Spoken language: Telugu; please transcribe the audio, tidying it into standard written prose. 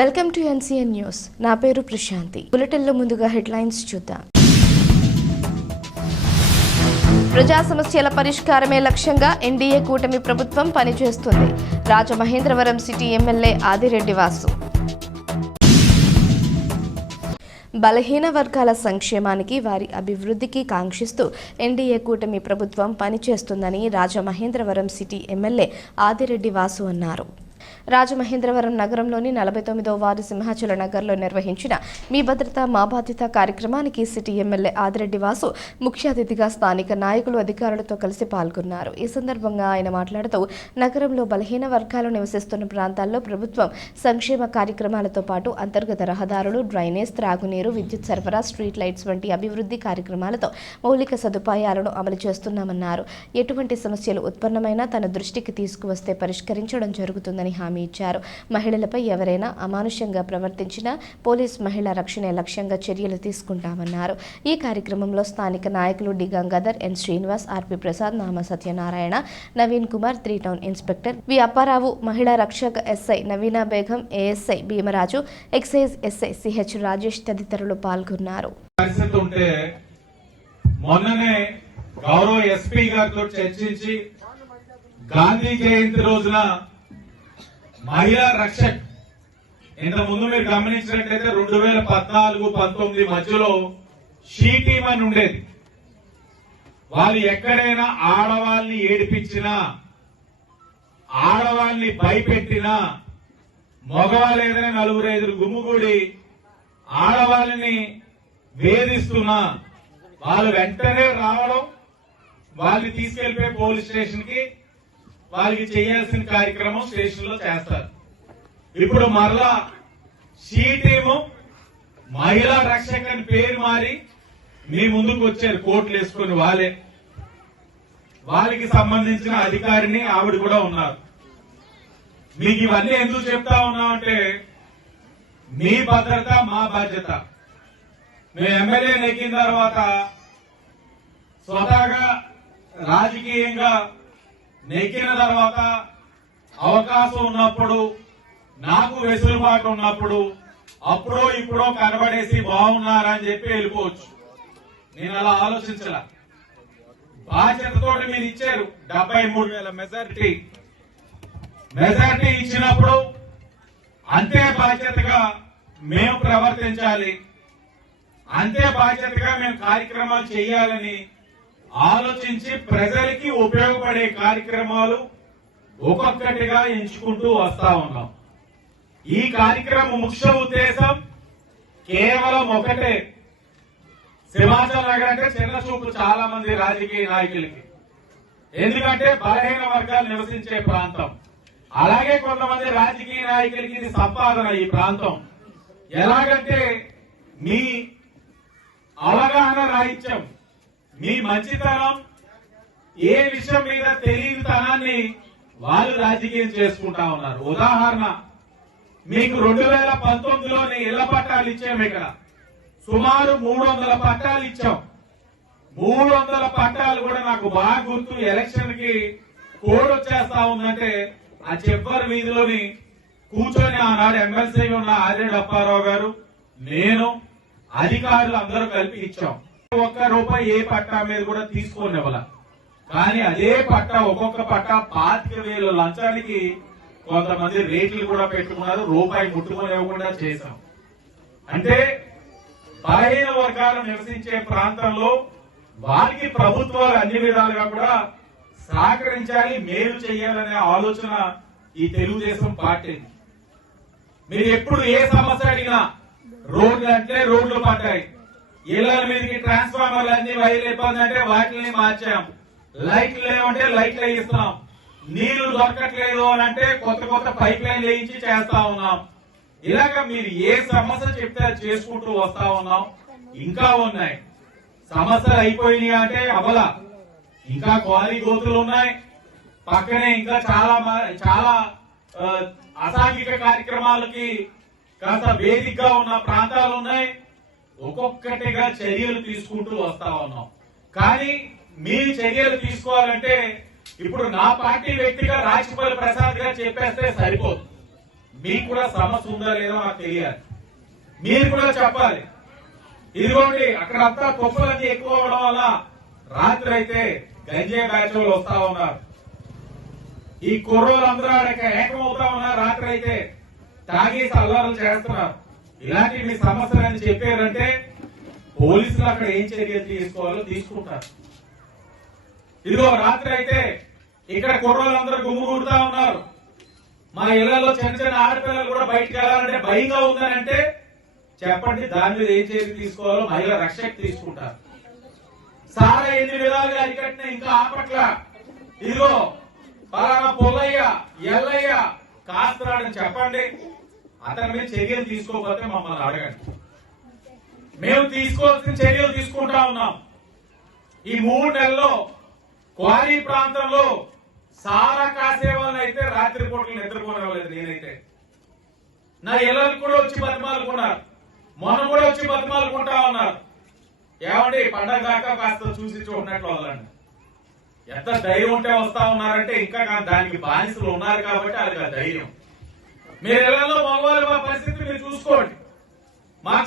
Welcome to NCN news. నా పేరు ప్రశాంతి. బులెటిన్లో ముందుగా హెడ్లైన్స్ చూద్దాం. ప్రజా సమస్యల పరిష్కారమే లక్ష్యంగా ఎన్డీఏ కూటమి ప్రభుత్వం పనిచేస్తుంది. Rajamahendravaram city MLA Adireddy Vasu. బలహీన వర్గాల సంక్షేమానికి, వారి అభివృద్ధికి కాంక్షిస్తూ ఎన్డీఏ కూటమి ప్రభుత్వం పనిచేస్తుందని రాజమహేంద్రవరం సిటీ ఎమ్మెల్యే ఆదిరెడ్డి వాసు అన్నారు. రాజమహేంద్రవరం నగరంలోని 49వ వార్డు సింహాచల నగర్లో నిర్వహించిన మీ భద్రత మా బాధ్యత కార్యక్రమానికి సిటీ ఎమ్మెల్యే ఆదిరెడ్డి వాసు ముఖ్య అతిథిగా స్థానిక నాయకులు, అధికారులతో కలిసి పాల్గొన్నారు. ఈ సందర్భంగా ఆయన మాట్లాడుతూ నగరంలో బలహీన వర్గాలు నివసిస్తున్న ప్రాంతాల్లో ప్రభుత్వం సంక్షేమ కార్యక్రమాలతో పాటు అంతర్గత రహదారులు, డ్రైనేజ్, త్రాగునీరు, విద్యుత్ సరఫరా, స్ట్రీట్ లైట్స్ వంటి అభివృద్ధి కార్యక్రమాలతో మౌలిక సదుపాయాలను అమలు చేస్తున్నామన్నారు. ఎటువంటి సమస్యలు ఉత్పన్నమైనా తన దృష్టికి తీసుకువస్తే పరిష్కరించడం జరుగుతుందని హామీ ఇచ్చారు. మహిళలపై ఎవరైనా అమానుషంగా ప్రవర్తించినా పోలీస్ మహిళా రక్షణ లక్ష్యంగా చర్యలు తీసుకుంటామన్నారు. ఈ కార్యక్రమంలో స్థానిక నాయకులు D Gangadhar, N Srinivas, RP Prasad, Nama Satyanarayana, Naveen Kumar, 3 town inspector V Apparao, మహిళా రక్షక SI Naveena Begum, ASI Bhimaraju, excise SI CH Rajesh తదితరులు పాల్గొన్నారు. మొన్ననే గౌరవ ఎస్పీ గారితో చర్చించి గాంధీ జయంతి రోజున మహిళా రక్షక్ ఇంత ముందు మీరు గమనించినట్లయితే 2014-19 మధ్యలో షీ టీమ్ అని ఉండేది. వాళ్ళు ఎక్కడైనా ఆడవాళ్ళని ఏడిపించినా, ఆడవాళ్ళని భయపెట్టినా, మగవాళ్ళు ఏదైనా 4-5 గుమ్ముగూడి ఆడవాళ్ళని వేధిస్తున్నా వాళ్ళు వెంటనే రావడం, వాళ్ళని తీసుకెళ్లిపోయి పోలీస్ స్టేషన్ కి వాళ్ళకి చేయాల్సిన కార్యక్రమం స్టేషన్ లో చేస్తారు. ఇప్పుడు మరలా షీ టీము మహిళా రక్షక అని పేరు మారి మీ ముందుకు వచ్చారు. కోట్లు వేసుకుని వాళ్ళకి సంబంధించిన అధికారిని ఆవిడ కూడా ఉన్నారు. మీకు ఇవన్నీ ఎందుకు చెప్తా ఉన్నామంటే మీ భద్రత మా బాధ్యత. మేము ఎమ్మెల్యే నెగ్గిన తర్వాత స్వతహాగా రాజకీయంగా నెగ్గిన తర్వాత అవకాశం ఉన్నప్పుడు, నాకు వెసులుబాటు ఉన్నప్పుడు అప్పుడో ఇప్పుడో కనబడేసి బాగున్నారని చెప్పి వెళ్ళిపోవచ్చు. నేను అలా ఆలోచించలా. బాధ్యతతో మీరు ఇచ్చారు 73,000 మెజారిటీ ఇచ్చినప్పుడు అంతే బాధ్యతగా మేము ప్రవర్తించాలి, అంతే బాధ్యతగా మేము కార్యక్రమాలు చేయాలని ఆలోచించి ప్రజలకి ఉపయోగపడే కార్యక్రమాలు ఒక్కొక్కటిగా ఎంచుకుంటూ వస్తా ఉన్నాం. ఈ కార్యక్రమం ముఖ్య ఉద్దేశం కేవలం ఒకటే. సింహాచల్ నగర్ అంటే చిన్న చూపు చాలా మంది రాజకీయ నాయకులకి, ఎందుకంటే బలహీన వర్గాలు నివసించే ప్రాంతం. అలాగే కొంతమంది రాజకీయ నాయకులకి ఇది సంపాదన. ఈ ప్రాంతం ఎలాగంటే మీ అవగాహన రాహిత్యం, మీ మంచితనం, ఏ విషయం మీద తెలియనితనాన్ని వాళ్ళు రాజకీయం చేసుకుంటా ఉన్నారు. ఉదాహరణ, మీకు 2019లోని ఇళ్ల పట్టాలు ఇచ్చాము. ఇక్కడ సుమారు 300 పట్టాలు ఇచ్చాం. 300 పట్టాలు కూడా నాకు బాగా గుర్తు. ఎలక్షన్ కి కోడ్ వచ్చేస్తా ఉందంటే ఆ చెప్పర్ వీధిలోని కూర్చొని ఆనాడు ఎమ్మెల్సీ ఉన్న ఆదిరెడ్డి అప్పారావు గారు, నేను, అధికారులు అందరూ కలిపి ఇచ్చాం. ₹1 ఏ పట్టా మీద కూడా తీసుకోనివ్వాల. కానీ అదే పట్టా, ఒక్కొక్క పట్టా 25,000 లంచానికి కొంతమంది రేట్లు కూడా పెట్టుకున్నారు. రూపాయి ముట్టుకునివ్వకుండా చేశాం. అంటే బలహీన వర్గాలు నివసించే ప్రాంతంలో వారికి ప్రభుత్వాలు అన్ని విధాలుగా కూడా సహకరించాలి, మేలు చేయాలనే ఆలోచన ఈ తెలుగుదేశం పార్టీ. మీరు ఎప్పుడు ఏ సమస్య అడిగినా రోడ్లు అంటే రోడ్లు పడ్డాయి, ఇళ్ల మీదకి ట్రాన్స్ఫార్మర్లు అన్ని వైర్లు ఇబ్బంది అంటే వాటిని మార్చాం, లైట్లు లేవంటే లైట్లు వేయిస్తున్నాం, నీళ్లు దొరకట్లేదు అని అంటే కొత్త పైప్ లైన్లు వేయించి చేస్తా ఉన్నాం. ఇలాగ మీరు ఏ సమస్య చెప్తే చేసుకుంటూ వస్తా ఉన్నాం. ఇంకా ఉన్నాయి సమస్యలు. అయిపోయినాయి అంటే అవలా ఇంకా క్వారీ గోతులు ఉన్నాయి. పక్కనే ఇంకా చాలా అసాంఘిక కార్యక్రమాలకి కాస్త వేదికగా ఉన్న ప్రాంతాలు ఉన్నాయి. ఒక్కొక్కటిగా చర్యలు తీసుకుంటూ వస్తా ఉన్నాం. కానీ మీరు చర్యలు తీసుకోవాలంటే ఇప్పుడు నా పార్టీ వ్యక్తిగా రాజకీయ ప్రసాద్ గారు చెప్పేస్తే సరిపోదు. మీకు కూడా సమస్య ఉందా లేదో మాకు తెలియాలి. మీరు కూడా చెప్పాలి. ఇదిగోండి అక్కడంతా కుప్పలన్నీ ఎక్కువ అవడం వల్ల రాత్రి అయితే గంజాయి బ్యాచ్ వాళ్ళు వస్తా ఉన్నారు. ఈ కుర్రోళ్ళందరూ ఆడక ఏకమవుతా ఉన్నారు. రాత్రి అయితే తాగేసి అల్లర్లు చేస్తున్నారు. ఇలాంటి మీ సమస్యలు అని చెప్పారంటే పోలీసులు అక్కడ ఏం చర్యలు తీసుకోవాలో తీసుకుంటారు. ఇదిగో రాత్రి అయితే ఇక్కడ కుర్రోళ్ళందరూ గుమ్ముగుడుతా ఉన్నారు. మా ఇళ్లలో చిన్న చిన్న ఆడపిల్లలు కూడా బయటకు వెళ్ళాలంటే భయంగా ఉందని అంటే చెప్పండి, దాని మీద ఏం చర్య తీసుకోవాలో మహిళా రక్షక తీసుకుంటారు. సారా ఎన్ని విధాలుగా అరికట్టినా ఇంకా ఆపట్ల. ఇదిగో పలానా పొల్లయ్య ఎల్లయ్య కాస్తున్నాడని చెప్పండి, అతని మీద చర్యలు తీసుకోకపోతే మమ్మల్ని అడగండి. మేము తీసుకోవాల్సిన చర్యలు తీసుకుంటా ఉన్నాం. ఈ 3 నెలల్లో క్వారీ ప్రాంతంలో సారా కాసే వాళ్ళైతే రాత్రి పూటలు నిద్రపోనేవాళ్ళు. నేనైతే నా ఇళ్ళకి కూడా వచ్చి బతిమాలుకున్నారు. మొన్న కూడా వచ్చి బతిమాలుకుంటా ఉన్నారు. ఏమండి పండగ దాకా కాస్త చూసి చూడనట్లు వదలండి. ఎంత ధైర్యం ఉంటే వస్తా ఉన్నారంటే ఇంకా దానికి బానిసలు ఉన్నారు కాబట్టి అది ధైర్యం. మీరు ఇళ్లలో మగవాళ్ళు మా పరిస్థితి మీరు చూసుకోండి. మాకు